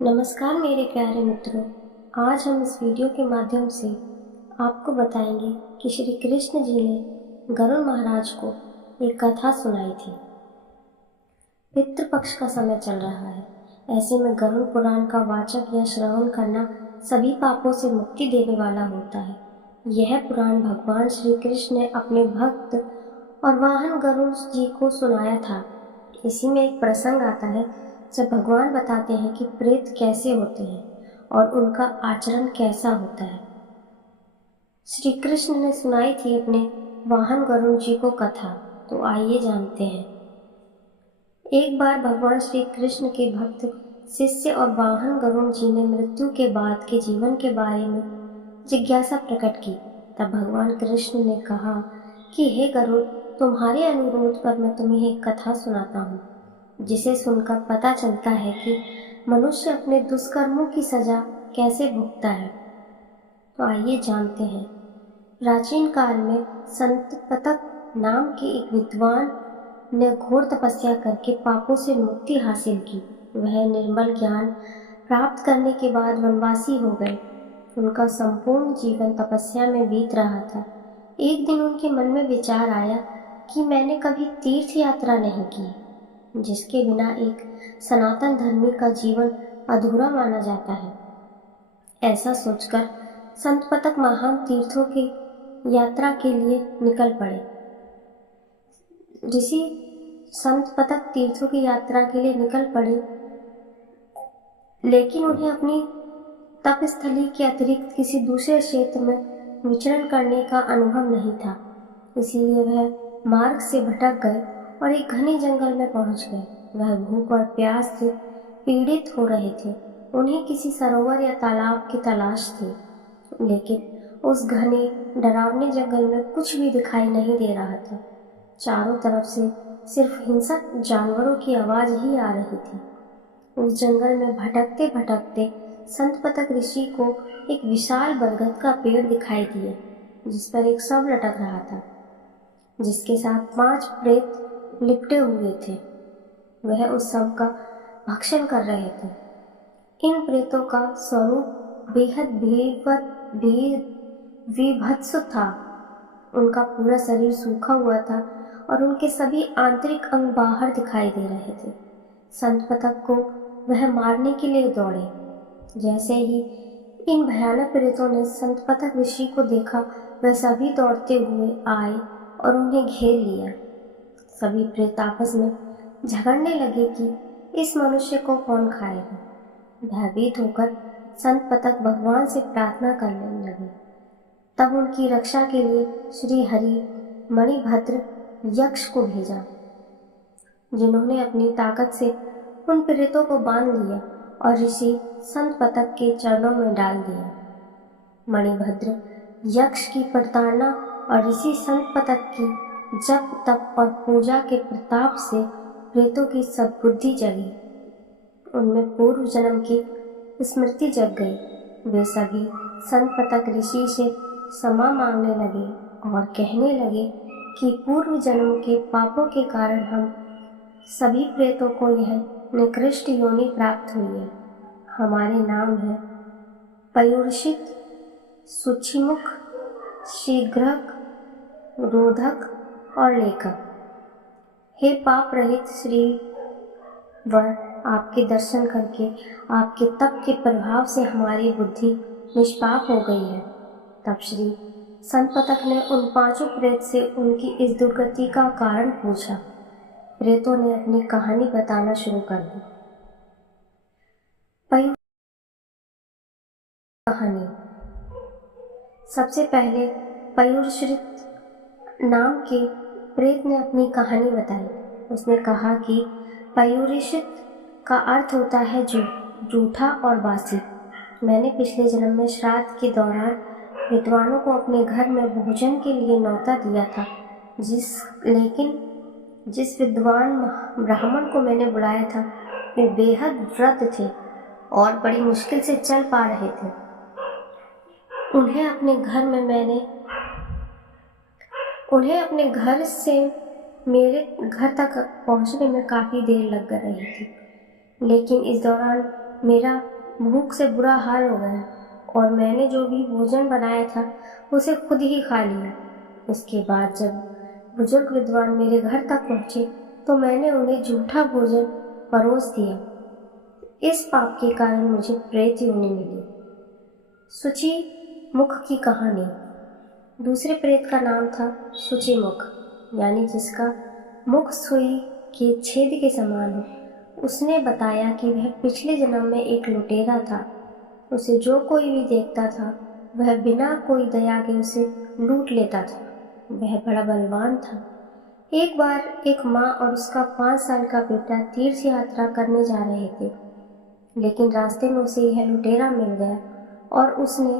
नमस्कार मेरे प्यारे मित्रों। आज हम इस वीडियो के माध्यम से आपको बताएंगे कि श्री कृष्ण जी ने गरुड़ महाराज को एक कथा सुनाई थी। पितृपक्ष का समय चल रहा है, ऐसे में गरुड़ पुराण का वाचक या श्रवण करना सभी पापों से मुक्ति देने वाला होता है। यह पुराण भगवान श्री कृष्ण ने अपने भक्त और वाहन गरुड़ जी को सुनाया था। इसी में एक प्रसंग आता है जब भगवान बताते हैं कि प्रेत कैसे होते हैं और उनका आचरण कैसा होता है। श्री कृष्ण ने सुनाई थी अपने वाहन गरुड़ जी को कथा, तो आइए जानते हैं। एक बार भगवान श्री कृष्ण के भक्त शिष्य और वाहन गरुड़ जी ने मृत्यु के बाद के जीवन के बारे में जिज्ञासा प्रकट की। तब भगवान कृष्ण ने कहा कि हे गरुड़, तुम्हारे अनुरोध पर मैं तुम्हें एक कथा सुनाता हूँ, जिसे सुनकर पता चलता है कि मनुष्य अपने दुष्कर्मों की सजा कैसे भुगतता है। तो आइए जानते हैं। प्राचीन काल में संत पतक नाम के एक विद्वान ने घोर तपस्या करके पापों से मुक्ति हासिल की। वह निर्मल ज्ञान प्राप्त करने के बाद वनवासी हो गए। उनका संपूर्ण जीवन तपस्या में बीत रहा था। एक दिन उनके मन में विचार आया कि मैंने कभी तीर्थ यात्रा नहीं की, जिसके बिना एक सनातन धर्मी का जीवन अधूरा माना जाता है। ऐसा सोचकर संत पतक महान तीर्थों की यात्रा के लिए निकल पड़े। ऋषि संत पतक तीर्थों की यात्रा के लिए निकल पड़े, लेकिन उन्हें अपनी तपस्थली के अतिरिक्त किसी दूसरे क्षेत्र में विचरण करने का अनुभव नहीं था। इसीलिए वह मार्ग से भटक गए और एक घने जंगल में पहुंच गए। वह भूख और प्यास से पीड़ित हो रहे थे। उन्हें किसी सरोवर या तालाब की तलाश थी, लेकिन उस घने डरावने जंगल में कुछ भी दिखाई नहीं दे रहा था। चारों तरफ से सिर्फ हिंसक जानवरों की आवाज ही आ रही थी। उस जंगल में भटकते भटकते संत पतक ऋषि को एक विशाल बरगद का पेड़ दिखाई दिया, जिस पर एक शव लटक रहा था, जिसके साथ 5 प्रेत लिपटे हुए थे। वह उस शव का भक्षण कर रहे थे। इन प्रेतों का स्वरूप बेहद विभत्स था। उनका पूरा शरीर सूखा हुआ था और उनके सभी आंतरिक अंग बाहर दिखाई दे रहे थे। संत पतक को वह मारने के लिए दौड़े। जैसे ही इन भयानक प्रेतों ने संत पतक ऋषि को देखा, वह सभी दौड़ते हुए आए और उन्हें घेर लिया। सभी प्रेत आपस में झगड़ने लगे कि इस मनुष्य को कौन खाएगा। भयभीत होकर संत पतक भगवान से प्रार्थना करने लगे। तब उनकी रक्षा के लिए श्री हरि मणिभद्र यक्ष को भेजा, जिन्होंने अपनी ताकत से उन प्रेतों को बांध लिया और ऋषि संत पतक के चरणों में डाल दिया। मणिभद्र यक्ष की प्रताड़ना और ऋषि संत पतक की जप तप और पूजा के प्रताप से प्रेतों की सद्बुद्धि जगी। उनमें पूर्व जन्म की स्मृति जग गई। वे सभी संत पतक ऋषि से क्षमा मांगने लगे और कहने लगे कि पूर्व जन्म के पापों के कारण हम सभी प्रेतों को यह निकृष्ट योनि प्राप्त हुई है। हमारे नाम है पयुर्षित, सूचिमुख, शीघ्रक, रोधक और लेखक। हे पाप रहित श्री वर, आपके दर्शन करके आपके तप के प्रभाव से हमारी बुद्धि निष्पाप हो गई है। तब श्री संत पतक ने उन 5 प्रेत से उनकी इस दुर्गति का कारण पूछा। प्रेतों ने अपनी कहानी बताना शुरू कर दी। कहानी। सबसे पहले पयुर्षित नाम के प्रेत ने अपनी कहानी बताई। उसने कहा कि पयुर्षित का अर्थ होता है जूठा और बासी। मैंने पिछले जन्म में श्राद्ध के दौरान विद्वानों को अपने घर में भोजन के लिए न्योता दिया था, लेकिन जिस विद्वान ब्राह्मण को मैंने बुलाया था, वे बेहद वृद्ध थे और बड़ी मुश्किल से चल पा रहे थे। उन्हें अपने घर से मेरे घर तक पहुंचने में काफ़ी देर लग रही थी, लेकिन इस दौरान मेरा भूख से बुरा हाल हो गया और मैंने जो भी भोजन बनाया था उसे खुद ही खा लिया। इसके बाद जब बुजुर्ग विद्वान मेरे घर तक पहुँचे तो मैंने उन्हें झूठा भोजन परोस दिया। इस पाप के कारण मुझे प्रेत योनि मिली। शुचि मुख की कहानी। दूसरे प्रेत का नाम था शुचि मुख, यानी जिसका मुख सुई के छेद के समान हो। उसने बताया कि वह पिछले जन्म में एक लुटेरा था। उसे जो कोई भी देखता था वह बिना कोई दया के उसे लूट लेता था। वह बड़ा बलवान था। एक बार एक माँ और उसका 5 साल का बेटा तीर्थ यात्रा करने जा रहे थे, लेकिन रास्ते में उसे यह लुटेरा मिल गया और उसने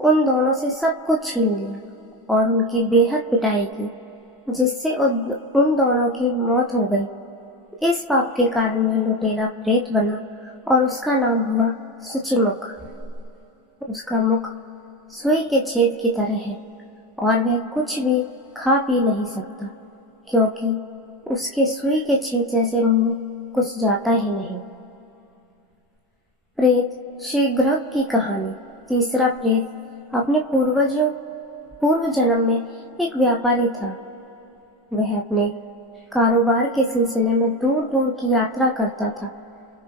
उन दोनों से सब कुछ छीन लिया और उनकी बेहद पिटाई की, जिससे उन दोनों की मौत हो गई। इस पाप के कारण वह लुटेरा प्रेत बना और उसका नाम हुआ शुचिमुख। उसका मुख सुई के छेद की तरह है और वह कुछ भी खा पी नहीं सकता, क्योंकि उसके सुई के छेद जैसे मुंह में कुछ जाता ही नहीं। प्रेत शीघ्र की कहानी। तीसरा प्रेत अपने पूर्व जन्म में एक व्यापारी था। वह अपने कारोबार के सिलसिले में दूर दूर की यात्रा करता था।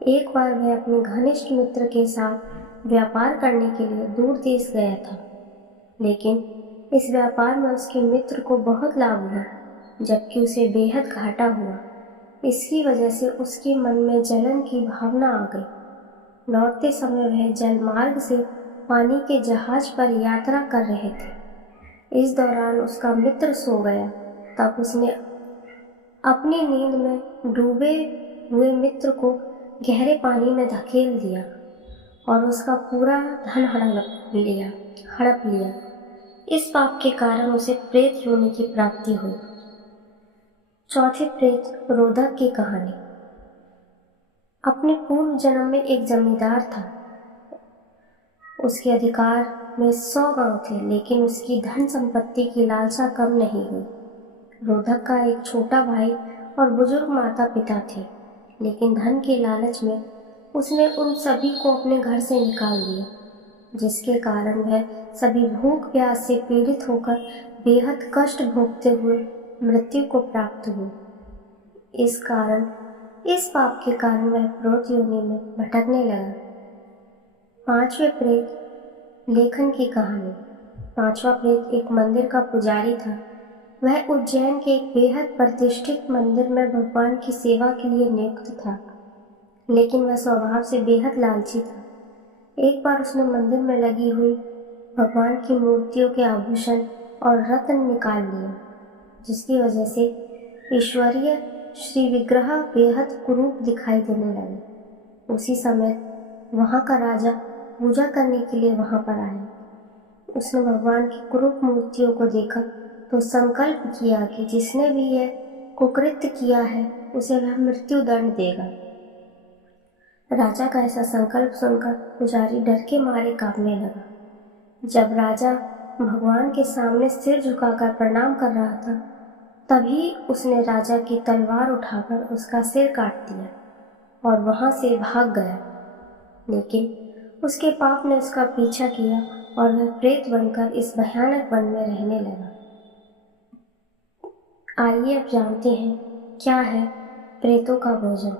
एक बार वह अपने घनिष्ठ मित्र के साथ व्यापार करने के लिए दूर देश गया था, लेकिन इस व्यापार में उसके मित्र को बहुत लाभ हुआ, जबकि उसे बेहद घाटा हुआ। इसकी वजह से उसके मन में जलन की भावना आ गई। लौटते समय वह जलमार्ग से पानी के जहाज पर यात्रा कर रहे थे। इस दौरान उसका मित्र सो गया। तब उसने अपनी नींद में डूबे हुए मित्र को गहरे पानी में धकेल दिया और उसका पूरा धन हड़प लिया। इस पाप के कारण उसे प्रेत योनि की प्राप्ति हुई। चौथे प्रेत रोधक की कहानी। अपने पूर्व जन्म में एक जमींदार था। उसके अधिकार में 100 गांव थे, लेकिन उसकी धन संपत्ति की लालसा कम नहीं हुई। रोधक का एक छोटा भाई और बुजुर्ग माता पिता थे, लेकिन धन के लालच में उसने उन सभी को अपने घर से निकाल दिया, जिसके कारण वह सभी भूख प्यास से पीड़ित होकर बेहद कष्ट भोगते हुए मृत्यु को प्राप्त हुए। इस पाप के कारण वह प्रेत योनि में भटकने लगा। पांचवें प्रेत लेखन की कहानी। पांचवा प्रेत एक मंदिर का पुजारी था। वह उज्जैन के एक बेहद प्रतिष्ठित मंदिर में भगवान की सेवा के लिए नियुक्त था, लेकिन वह स्वभाव से बेहद लालची था। एक बार उसने मंदिर में लगी हुई भगवान की मूर्तियों के आभूषण और रत्न निकाल लिए, जिसकी वजह से ईश्वरीय श्री विग्रह बेहद कुरूप दिखाई देने लगे। उसी समय वहाँ का राजा पूजा करने के लिए वहाँ पर आया। उसने भगवान की कुरूप मूर्तियों को देखा तो संकल्प किया कि जिसने भी यह कुकृत्य किया है उसे वह मृत्यु दंड देगा। राजा का ऐसा संकल्प सुनकर पुजारी डर के मारे कांपने लगा। जब राजा भगवान के सामने सिर झुकाकर प्रणाम कर रहा था, तभी उसने राजा की तलवार उठाकर उसका सिर काट दिया और वहां से भाग गया। लेकिन उसके पाप ने उसका पीछा किया और वह प्रेत बनकर इस भयानक वन में रहने लगा। आइए अब जानते हैं क्या है प्रेतों का भोजन।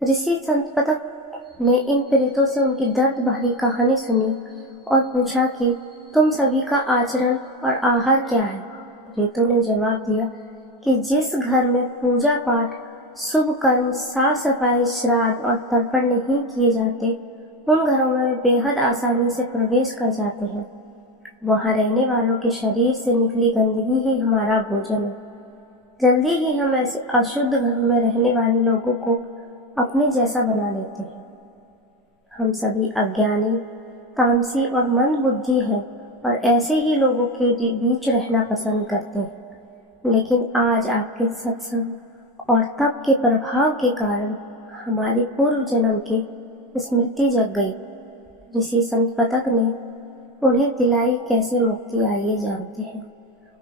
ऋषि संतपतक ने इन प्रेतों से उनकी दर्द भरी कहानी सुनी और पूछा कि तुम सभी का आचरण और आहार क्या है। प्रेतों ने जवाब दिया कि जिस घर में पूजा पाठ, शुभ कर्म, साफ सफाई, श्राद्ध और तर्पण नहीं किए जाते, उन घरों में वे बेहद आसानी से प्रवेश कर जाते हैं। वहाँ रहने वालों के शरीर से निकली गंदगी ही हमारा भोजन है। जल्दी ही हम ऐसे अशुद्ध घरों में रहने वाले लोगों को अपने जैसा बना लेते हैं। हम सभी अज्ञानी, तामसी और मंद बुद्धि हैं और ऐसे ही लोगों के बीच रहना पसंद करते हैं। लेकिन आज आपके सत्संग और तप के प्रभाव के कारण हमारी पूर्व जन्म की स्मृति जग गई। ऋषि संतपतक ने उन्हें दिलाई कैसे मुक्ति। आइए जानते हैं।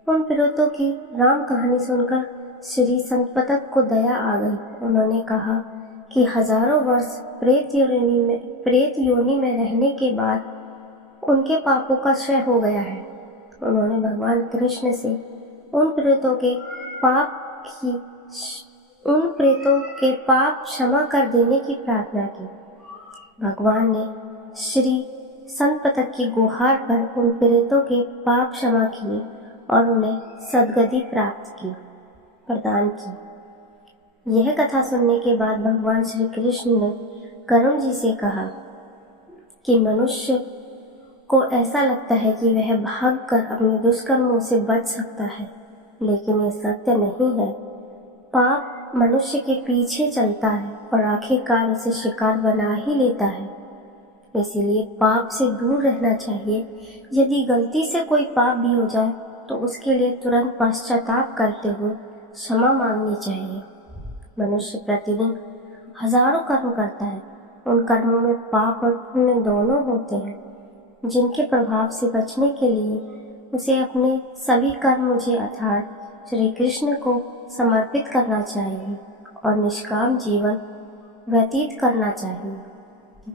उन प्रेतों की राम कहानी सुनकर श्री संतपतक को दया आ गई। उन्होंने कहा कि हजारों वर्ष प्रेत योनि में रहने के बाद उनके पापों का क्षय हो गया है। उन्होंने भगवान कृष्ण से उन प्रेतों के पाप क्षमा कर देने की प्रार्थना की। भगवान ने श्री संतपतक की गुहार पर उन प्रेतों के पाप क्षमा किए और उन्हें सद्गति प्रदान की। यह कथा सुनने के बाद भगवान श्री कृष्ण ने करुण जी से कहा कि मनुष्य को ऐसा लगता है कि वह भागकर अपने दुष्कर्मों से बच सकता है, लेकिन यह सत्य नहीं है। पाप मनुष्य के पीछे चलता है और आखिरकार उसे शिकार बना ही लेता है। इसीलिए पाप से दूर रहना चाहिए। यदि गलती से कोई पाप भी हो जाए तो उसके लिए तुरंत पश्चाताप करते हुए क्षमा मांगनी चाहिए। मनुष्य प्रतिदिन हजारों कर्म करता है। उन कर्मों में पाप और पुण्य दोनों होते हैं, जिनके प्रभाव से बचने के लिए उसे अपने सभी कर्म मुझे अर्थात श्री कृष्ण को समर्पित करना चाहिए और निष्काम जीवन व्यतीत करना चाहिए।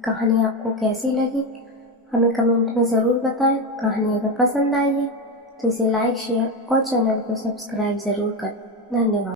कहानी आपको कैसी लगी हमें कमेंट में ज़रूर बताएं। कहानी अगर पसंद आई है तो इसे लाइक, शेयर और चैनल को सब्सक्राइब ज़रूर करें। धन्यवाद।